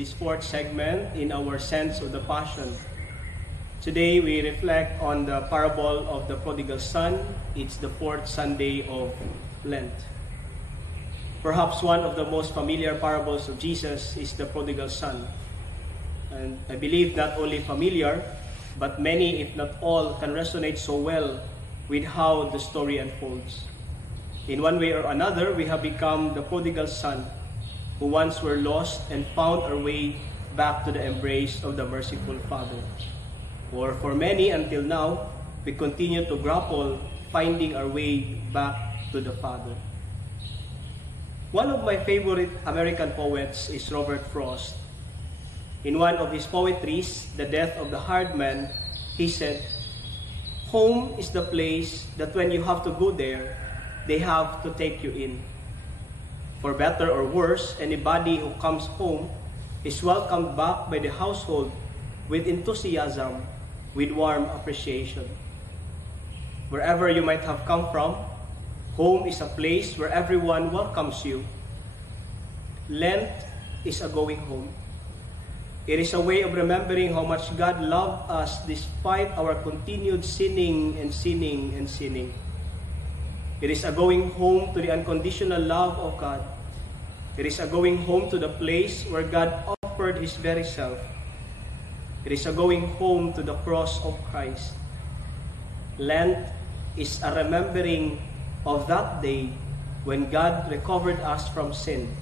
this fourth segment in our Sense of the Passion. Today we reflect on the parable of the prodigal son. It's the fourth Sunday of Lent. Perhaps one of the most familiar parables of Jesus is the prodigal son. And I believe not only familiar, but many, if not all, can resonate so well with how the story unfolds. In one way or another, we have become the prodigal son who once were lost and found our way back to the embrace of the merciful Father. Or for many, until now, we continue to grapple finding our way back to the Father. One of my favorite American poets is Robert Frost. In one of his poetries, The Death of the Hard Man, he said, "Home is the place that when you have to go there, they have to take you in. For better or worse, anybody who comes home is welcomed back by the household with enthusiasm, with warm appreciation. Wherever you might have come from, home is a place where everyone welcomes you. Lent is a going home. It is a way of remembering how much God loved us despite our continued sinning and sinning and sinning. It is a going home to the unconditional love of God. It is a going home to the place where God offered His very self. It is a going home to the cross of Christ. Lent is a remembering of that day when God recovered us from sin,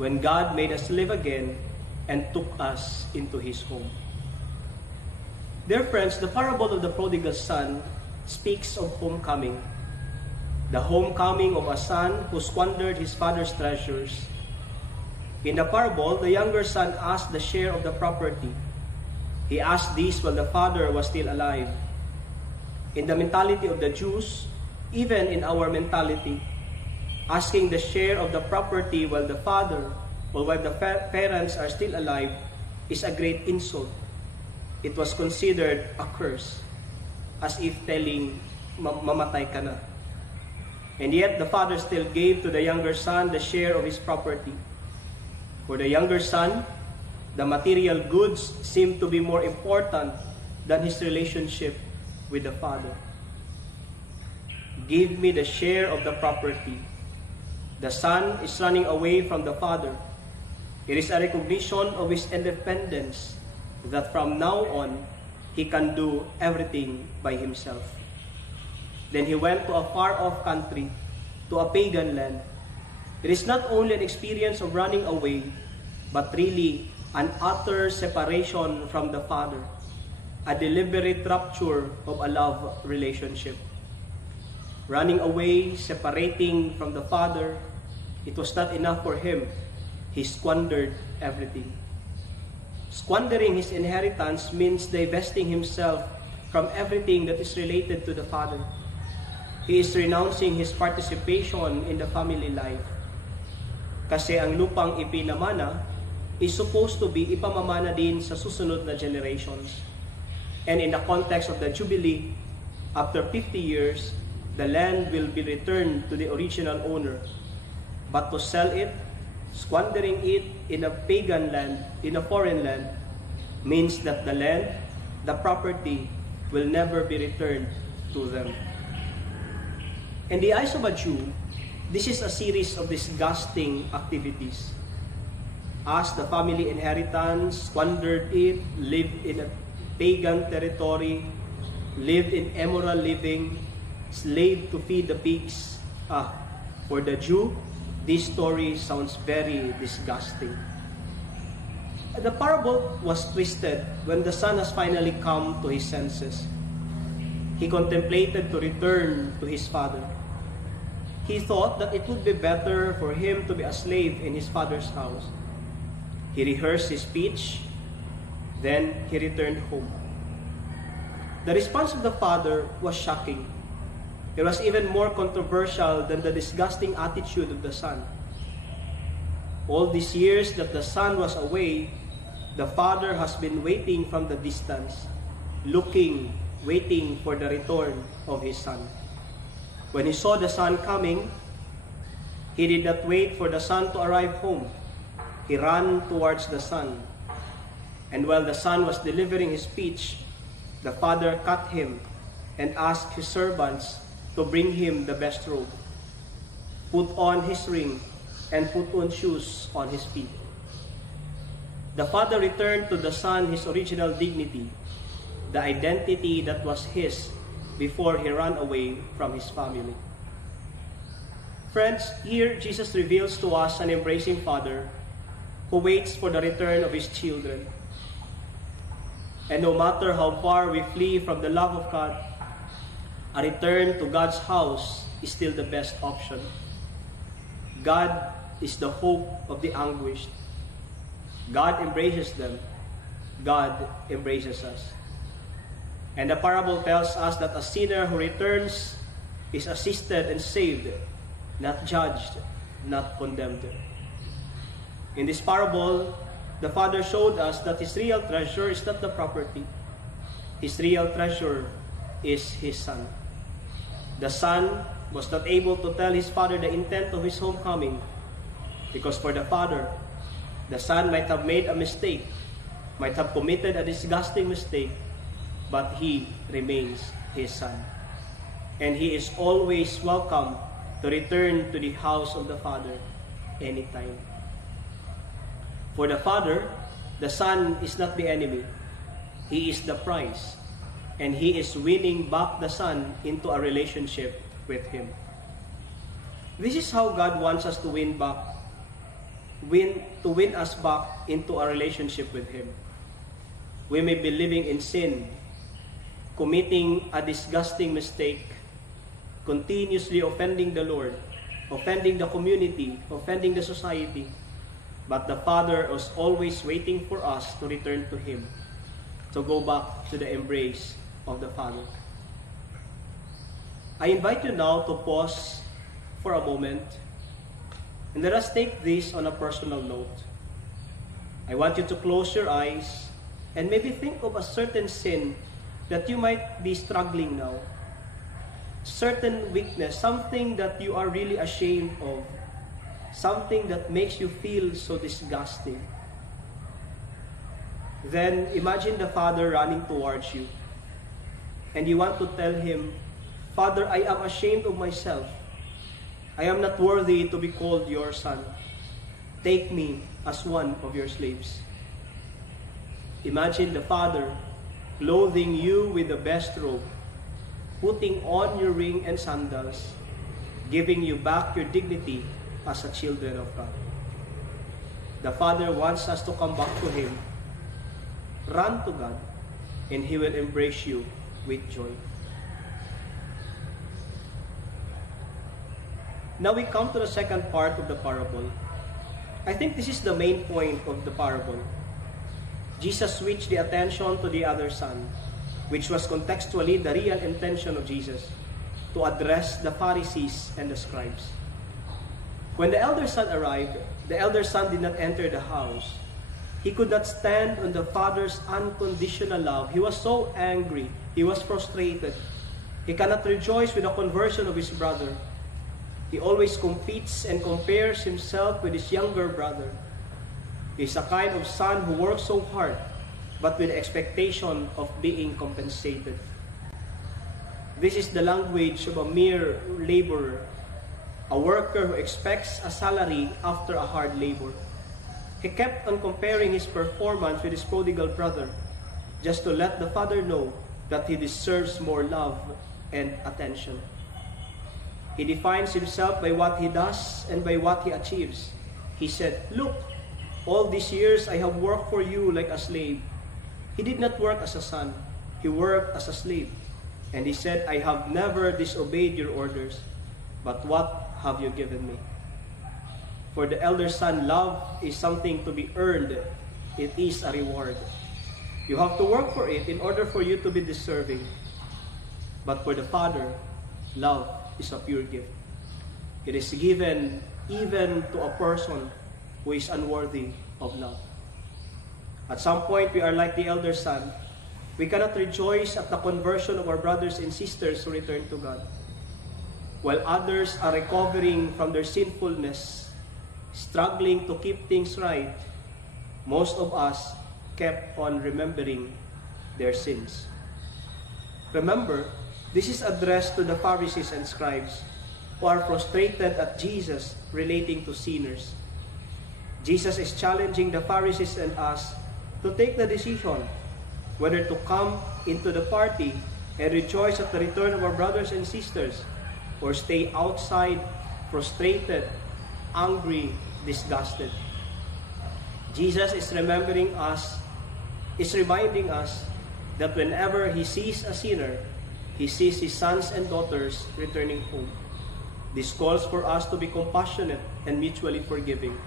when God made us live again and took us into His home. Dear friends, the parable of the prodigal son speaks of homecoming. The homecoming of a son who squandered his father's treasures. In the parable, the younger son asked the share of the property. He asked this while the father was still alive. In the mentality of the Jews, even in our mentality, asking the share of the property while the father or while the parents are still alive is a great insult. It was considered a curse, as if telling, mamatay ka na. And yet the father still gave to the younger son the share of his property. For the younger son, the material goods seemed to be more important than his relationship with the father. Give me the share of the property. The son is running away from the father. It is a recognition of his independence that from now on, he can do everything by himself. Then he went to a far-off country, to a pagan land. It is not only an experience of running away, but really an utter separation from the Father, a deliberate rupture of a love relationship. Running away, separating from the Father, it was not enough for him. He squandered everything. Squandering his inheritance means divesting himself from everything that is related to the Father. He is renouncing his participation in the family life. Kasi ang lupang ipinamana is supposed to be ipamamana din sa susunod na generations. And in the context of the Jubilee, after 50 years, the land will be returned to the original owner. But to sell it, squandering it in a pagan land, in a foreign land, means that the land, the property, will never be returned to them. In the eyes of a Jew, this is a series of disgusting activities. As the family inheritance, squandered it, lived in a pagan territory, lived in immoral living, slave to feed the pigs. For the Jew, this story sounds very disgusting. The parable was twisted when the son has finally come to his senses. He contemplated to return to his father. He thought that it would be better for him to be a slave in his father's house. He rehearsed his speech, then he returned home. The response of the father was shocking. It was even more controversial than the disgusting attitude of the son. All these years that the son was away, the father has been waiting from the distance, waiting for the return of his son. When he saw the son coming, he did not wait for the son to arrive home. he ran towards the son. And while the son was delivering his speech, the father cut him and asked his servants to bring him the best robe, put on his ring, and put on shoes on his feet. The father returned to the son his original dignity, the identity that was his before he ran away from his family. Friends, here Jesus reveals to us an embracing father who waits for the return of his children. And no matter how far we flee from the love of God, a return to God's house is still the best option. God is the hope of the anguished. God embraces them. God embraces us. And the parable tells us that a sinner who returns is assisted and saved, not judged, not condemned. In this parable, the father showed us that his real treasure is not the property. His real treasure is his son. The son was not able to tell his father the intent of his homecoming because for the father, the son might have made a mistake, might have committed a disgusting mistake, but he remains his son. And he is always welcome to return to the house of the father anytime. For the father, the son is not the enemy. He is the prize. And he is winning back the son into a relationship with him. This is how God wants us to win us back into a relationship with him. We may be living in sin, committing a disgusting mistake, continuously offending the Lord, offending the community, offending the society. But the Father is always waiting for us to return to him, to go back to the embrace of the Father. I invite you now to pause for a moment and let us take this on a personal note. I want you to close your eyes and maybe think of a certain sin that you might be struggling now. Certain weakness, something that you are really ashamed of, something that makes you feel so disgusting. Then imagine the Father running towards you. And you want to tell him, Father, I am ashamed of myself. I am not worthy to be called your son. Take me as one of your slaves. Imagine the Father clothing you with the best robe, putting on your ring and sandals, giving you back your dignity as a children of God. The Father wants us to come back to him. Run to God, and he will embrace you with joy. Now we come to the second part of the parable. I think this is the main point of the parable. Jesus switched the attention to the other son, which was contextually the real intention of Jesus, to address the Pharisees and the scribes. When the elder son arrived, the elder son did not enter the house. He could not stand on the father's unconditional love. He was so angry. He was frustrated. He cannot rejoice with the conversion of his brother. He always competes and compares himself with his younger brother. He is a kind of son who works so hard, but with the expectation of being compensated. This is the language of a mere laborer, a worker who expects a salary after a hard labor. He kept on comparing his performance with his prodigal brother, just to let the father know that he deserves more love and attention. He defines himself by what he does and by what he achieves. He said, "Look, all these years I have worked for you like a slave." He did not work as a son. He worked as a slave. And he said, "I have never disobeyed your orders, but what have you given me?" For the elder son, love is something to be earned. It is a reward. You have to work for it in order for you to be deserving. But for the Father, love is a pure gift. It is given even to a person who is unworthy of love. At some point, we are like the elder son. We cannot rejoice at the conversion of our brothers and sisters who return to God. While others are recovering from their sinfulness, struggling to keep things right, most of us kept on remembering their sins. Remember, this is addressed to the Pharisees and scribes who are frustrated at Jesus relating to sinners. Jesus is challenging the Pharisees and us to take the decision whether to come into the party and rejoice at the return of our brothers and sisters, or stay outside, frustrated, angry, disgusted. Jesus is reminding us that whenever He sees a sinner, He sees His sons and daughters returning home. This calls for us to be compassionate and mutually forgiving,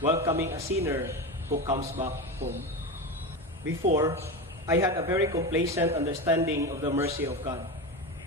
welcoming a sinner who comes back home. Before, I had a very complacent understanding of the mercy of God.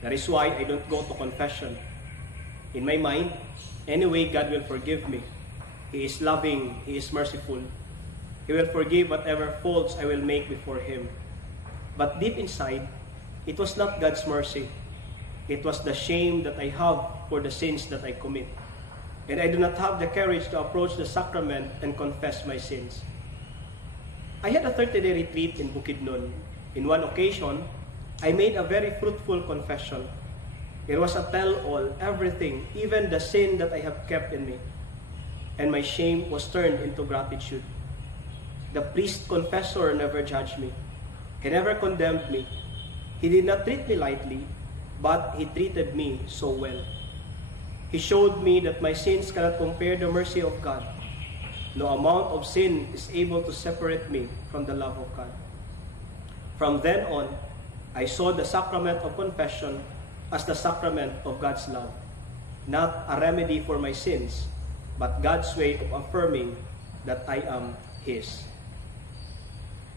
That is why I don't go to confession. In my mind, anyway, God will forgive me. He is loving, He is merciful. He will forgive whatever faults I will make before Him. But deep inside, it was not God's mercy. It was the shame that I have for the sins that I commit. And I do not have the courage to approach the sacrament and confess my sins. I had a 30-day retreat in Bukidnon. In one occasion, I made a very fruitful confession. It was a tell-all, everything, even the sin that I have kept in me. And my shame was turned into gratitude. The priest confessor never judged me. He never condemned me. He did not treat me lightly, but He treated me so well. He showed me that my sins cannot compare the mercy of God. No amount of sin is able to separate me from the love of God. From then on, I saw the sacrament of confession as the sacrament of God's love, not a remedy for my sins, but God's way of affirming that I am His.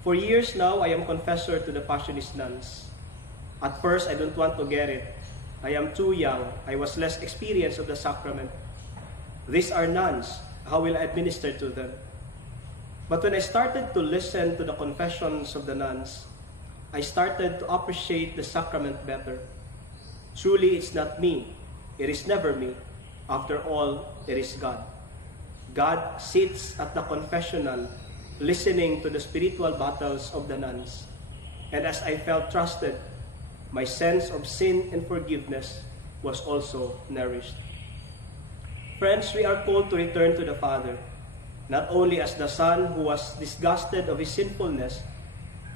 For years now, I am confessor to the Passionist nuns. At first, I don't want to get it. I am too young. I was less experienced of the sacrament. These are nuns. How will I administer to them? But when I started to listen to the confessions of the nuns, I started to appreciate the sacrament better. Truly, it's not me. It is never me. After all, it is God. God sits at the confessional, listening to the spiritual battles of the nuns. And as I felt trusted, my sense of sin and forgiveness was also nourished. Friends, we are called to return to the Father, not only as the Son who was disgusted of his sinfulness,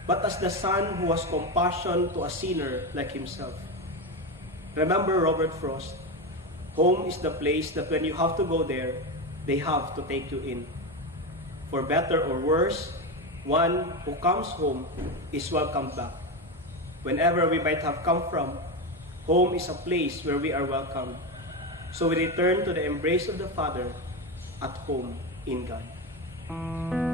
but as the Son who has compassion to a sinner like himself. Remember Robert Frost, home is the place that when you have to go there, they have to take you in. For better or worse, one who comes home is welcomed back. Whenever we might have come from, home is a place where we are welcome. So we return to the embrace of the Father at home in God.